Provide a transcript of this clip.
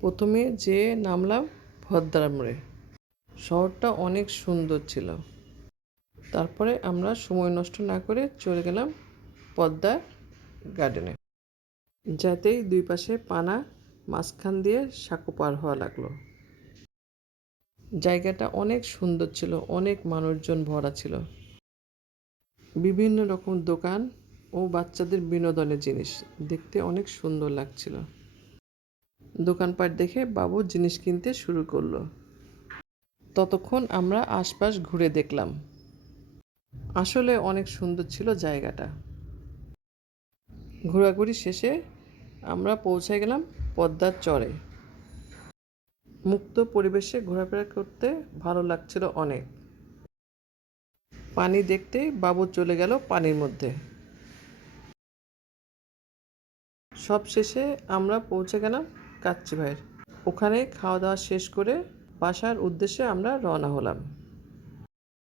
প্রথমে যে নামলাম ভদ্রার মোড়ে। শহরটা অনেক সুন্দর ছিল। তারপরে আমরা সময় নষ্ট না করে চলে গেলাম পদ্মা গার্ডেনে। যাতেই দুই পাশে পানা, মাঝখান দিয়ে সাঁকো পার হওয়া লাগলো। জায়গাটা অনেক সুন্দর ছিল, অনেক মানুষজন ভরা ছিল। বিভিন্ন রকম দোকান ও বাচ্চাদের বিনোদনের জিনিস দেখতে অনেক সুন্দর লাগছিল। দোকানপাট দেখে বাবু জিনিস কিনতে শুরু করলো। ততক্ষণ আমরা আশপাশ ঘুরে দেখলাম। আসলে অনেক সুন্দর ছিল জায়গাটা। ঘোরাঘুরি শেষে আমরা পৌঁছে গেলাম পদ্মার চরে। মুক্ত পরিবেশে ঘোরাফেরা করতে ভালো লাগছিল অনেক। পানি দেখতে বাবু চলে গেল পানির মধ্যে। সব শেষে আমরা পৌঁছে গেলাম কাচ্চি ভাইয়ের ওখানে। খাওয়া দাওয়া শেষ করে বাসার উদ্দেশ্যে আমরা রওনা হলাম।